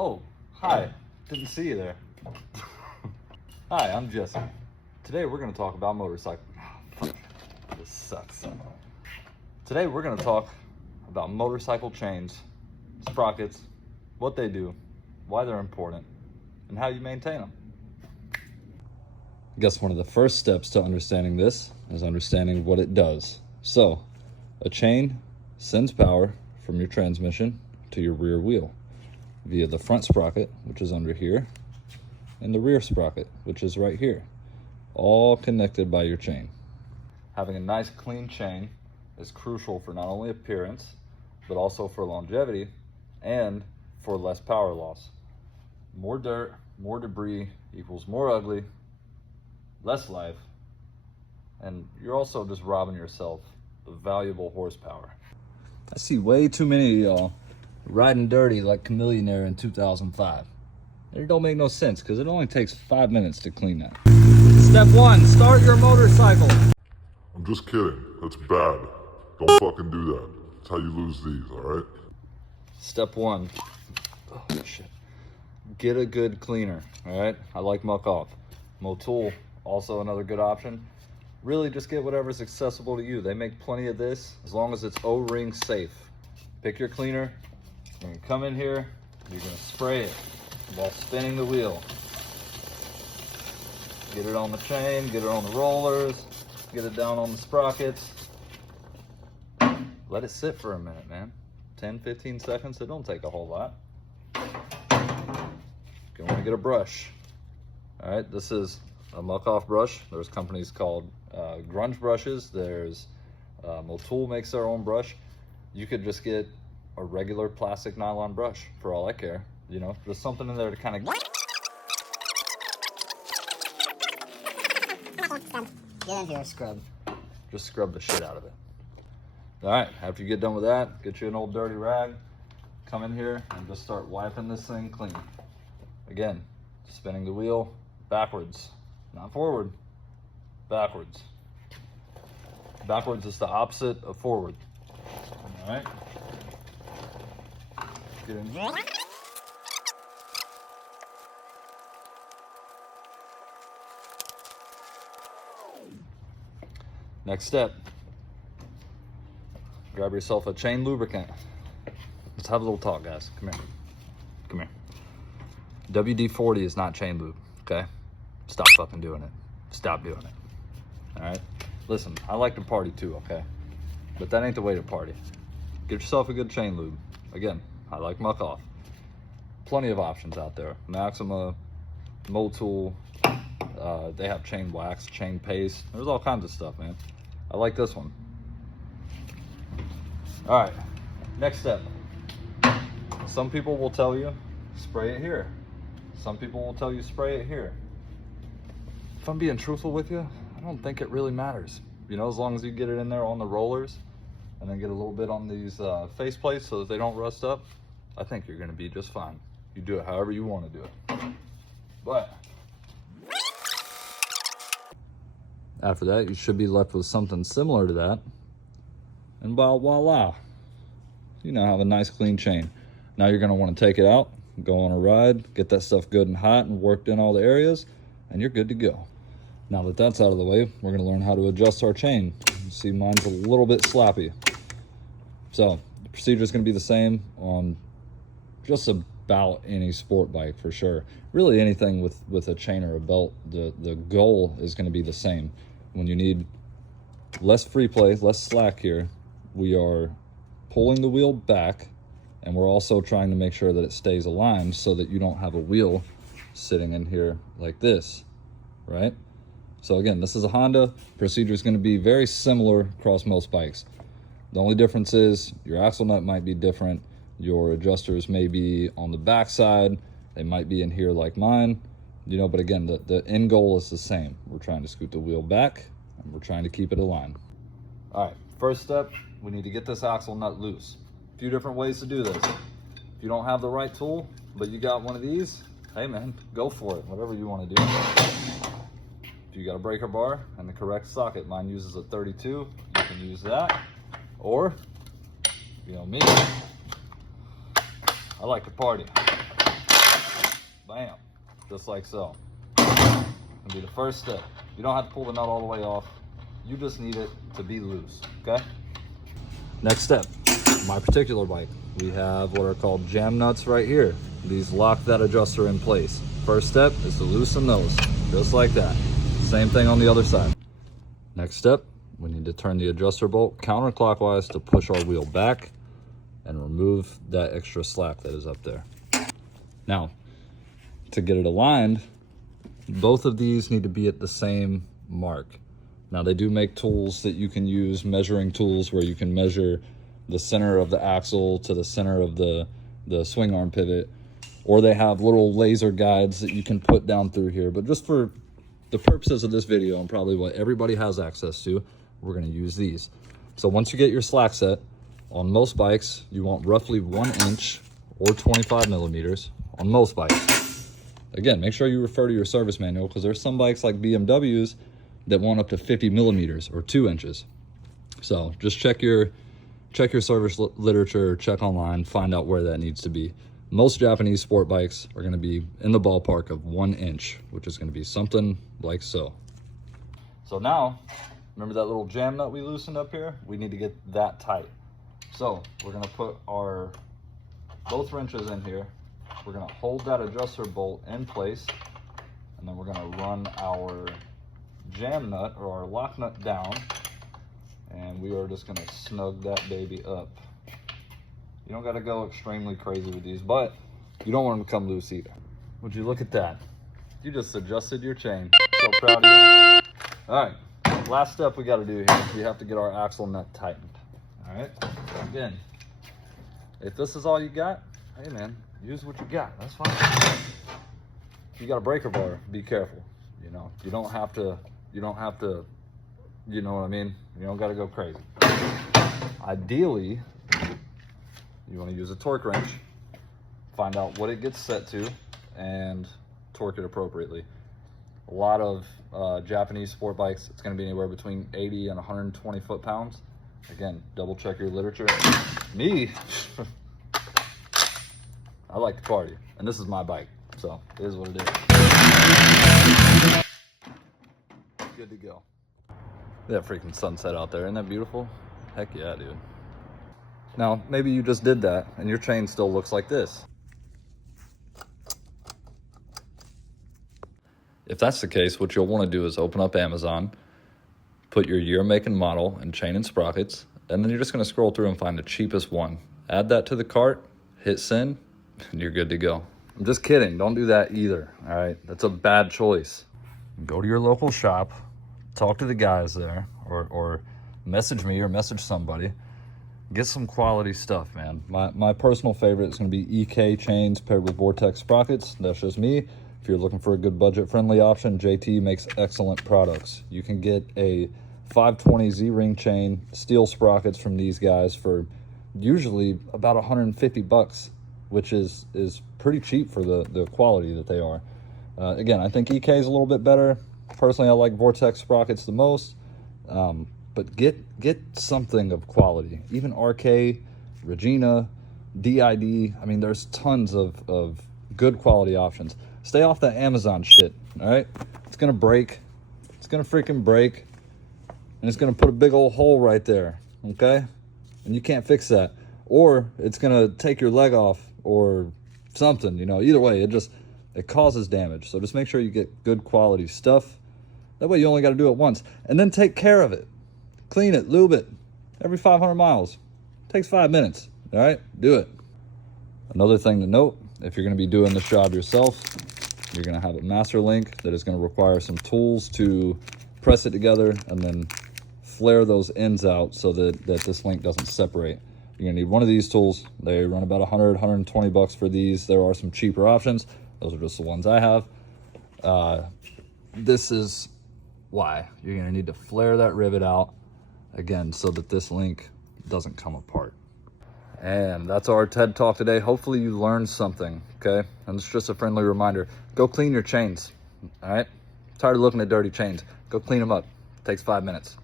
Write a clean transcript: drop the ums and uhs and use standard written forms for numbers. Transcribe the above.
Oh, hi. Didn't see you there. Hi, I'm Jesse. Today we're going to talk about motorcycle. Fuck. This sucks. Today we're going to talk about motorcycle chains, sprockets, what they do, why they're important, and how you maintain them. I guess one of the first steps to understanding this is understanding what it does. So, a chain sends power from your transmission to your rear wheel via the front sprocket, which is under here, and the rear sprocket, which is right here, all connected by your chain. Having a nice clean chain is crucial for not only appearance, but also for longevity and for less power loss. More dirt, more debris equals more ugly, less life, and you're also just robbing yourself of valuable horsepower. I see way too many of y'all riding dirty like Chameleonaire in 2005. It don't make no sense because it only takes 5 minutes to clean that. Step 1, start your motorcycle. I'm just kidding. That's bad. Don't fucking do that. That's how you lose these, alright? Step 1. Oh shit. Get a good cleaner, alright? I like muck off. Motul, also another good option. Really just get whatever's accessible to you. They make plenty of this as long as it's O-ring safe. Pick your cleaner. You're gonna come in here, you're gonna spray it while spinning the wheel. Get it on the chain, get it on the rollers, get it down on the sprockets. Let it sit for a minute, man. 10-15 seconds, it don't take a whole lot. You're gonna get a brush. All right, this is a muck off brush. There's companies called grunge brushes. There's Motul makes their own brush. You could just get a regular plastic nylon brush for all I care. You know, there's something in there to kind of Get in here, scrub. just scrub the shit out of it. All right, after you get done with that, get you an old dirty rag, come in here and just start wiping this thing clean. Again, spinning the wheel backwards, not forward, backwards. Backwards is the opposite of forward. All right. Get in. Next step, grab yourself a chain lubricant. Let's have a little talk, guys. Come here. Come here. WD-40 is not chain lube, okay? Stop fucking doing it. Stop doing it. All right? Listen, I like to party too, okay? But that ain't the way to party. Get yourself a good chain lube. Again, I like muck off. Plenty of options out there. Maxima, Motul, they have chain wax, chain paste. There's all kinds of stuff, man. I like this one. All right, next step. Some people will tell you, spray it here. Some people will tell you, spray it here. If I'm being truthful with you, I don't think it really matters. You know, as long as you get it in there on the rollers and then get a little bit on these face plates so that they don't rust up, I think you're gonna be just fine. You do it however you wanna do it. But after that, you should be left with something similar to that. And voila, you now have a nice clean chain. Now you're gonna wanna take it out, go on a ride, get that stuff good and hot and worked in all the areas, and you're good to go. Now that that's out of the way, we're gonna learn how to adjust our chain. You see, mine's a little bit sloppy. So the procedure is gonna be the same on just about any sport bike for sure. Really anything with a chain or a belt, the goal is gonna be the same. When you need less free play, less slack here, we are pulling the wheel back, and we're also trying to make sure that it stays aligned so that you don't have a wheel sitting in here like this, right? So again, this is a Honda. Procedure is going to be very similar across most bikes. The only difference is your axle nut might be different. Your adjusters may be on the back side. They might be in here like mine, you know, but again, the end goal is the same. We're trying to scoot the wheel back and we're trying to keep it aligned. All right, first step, we need to get this axle nut loose. A few different ways to do this. If you don't have the right tool, but you got one of these, hey man, go for it, whatever you want to do. If you got a breaker bar and the correct socket, mine uses a 32, you can use that. Or, you know me, I like to party. Bam, just like so. That'll be the first step. You don't have to pull the nut all the way off. You just need it to be loose, okay? Next step, my particular bike, we have what are called jam nuts right here. These lock that adjuster in place. First step is to loosen those, just like that. Same thing on the other side. Next step, we need to turn the adjuster bolt counterclockwise to push our wheel back and remove that extra slack that is up there. Now, to get it aligned, both of these need to be at the same mark. Now, they do make tools that you can use, measuring tools, where you can measure the center of the axle to the center of the swing arm pivot, or they have little laser guides that you can put down through here. But just for the purposes of this video, and probably what everybody has access to, we're gonna use these. So once you get your slack set, on most bikes, you want roughly 1 inch or 25 millimeters on most bikes. Again, make sure you refer to your service manual, because there's some bikes like BMWs that want up to 50 millimeters or 2 inches. So just check your service literature, check online, find out where that needs to be. Most Japanese sport bikes are gonna be in the ballpark of 1 inch, which is gonna be something like so. So now, remember that little jam nut we loosened up here? We need to get that tight. So we're gonna put our both wrenches in here. We're gonna hold that adjuster bolt in place, and then we're gonna run our jam nut or our lock nut down, and we are just gonna snug that baby up. You don't gotta go extremely crazy with these, but you don't want them to come loose either. Would you look at that? You just adjusted your chain. So proud of you. All right, last step we gotta do here is we have to get our axle nut tightened. All right, so again, if this is all you got, hey man, use what you got, that's fine. If you got a breaker bar, be careful. You know, you don't have to, you know what I mean? You don't gotta go crazy. Ideally, you wanna use a torque wrench, find out what it gets set to, and torque it appropriately. A lot of Japanese sport bikes, it's gonna be anywhere between 80 and 120 foot-pounds. Again, double check your literature. Me, I like to party, and this is my bike, so it is what it is. Good to go. That freaking sunset out there, isn't that beautiful? Heck yeah, dude. Now, maybe you just did that, and your chain still looks like this. If that's the case, what you'll want to do is open up Amazon, put your year, make, and model, and chain and sprockets, and then you're just going to scroll through and find the cheapest one. Add that to the cart, hit send, and you're good to go. I'm just kidding. Don't do that either, all right? That's a bad choice. Go to your local shop, talk to the guys there, or message me or message somebody. Get some quality stuff, man. My personal favorite is going to be EK chains paired with Vortex sprockets. That's just me. If you're looking for a good budget-friendly option, JT makes excellent products. You can get a 520 Z-ring chain, steel sprockets from these guys for usually about 150 bucks, which is pretty cheap for the quality that they are. Again, I think EK is a little bit better. Personally, I like Vortex sprockets the most, but get something of quality. Even RK, Regina, DID, I mean, there's tons of good quality options. Stay off that Amazon shit, all right? It's gonna break. It's gonna freaking break, and it's gonna put a big old hole right there, okay? And you can't fix that. Or it's gonna take your leg off or something, you know. Either way, it causes damage. So just make sure you get good quality stuff. That way you only gotta do it once. And then take care of it. Clean it, lube it, every 500 miles. Takes 5 minutes, all right? Do it. Another thing to note, if you're gonna be doing this job yourself, you're gonna have a master link that is gonna require some tools to press it together and then flare those ends out so that this link doesn't separate. You're gonna need one of these tools. They run about 100, 120 bucks for these. There are some cheaper options. Those are just the ones I have. This is why. You're gonna need to flare that rivet out, again, so that this link doesn't come apart. And that's our TED Talk today. Hopefully you learned something, okay? And it's just a friendly reminder. Go clean your chains, all right? Tired of looking at dirty chains. Go clean them up. It takes 5 minutes.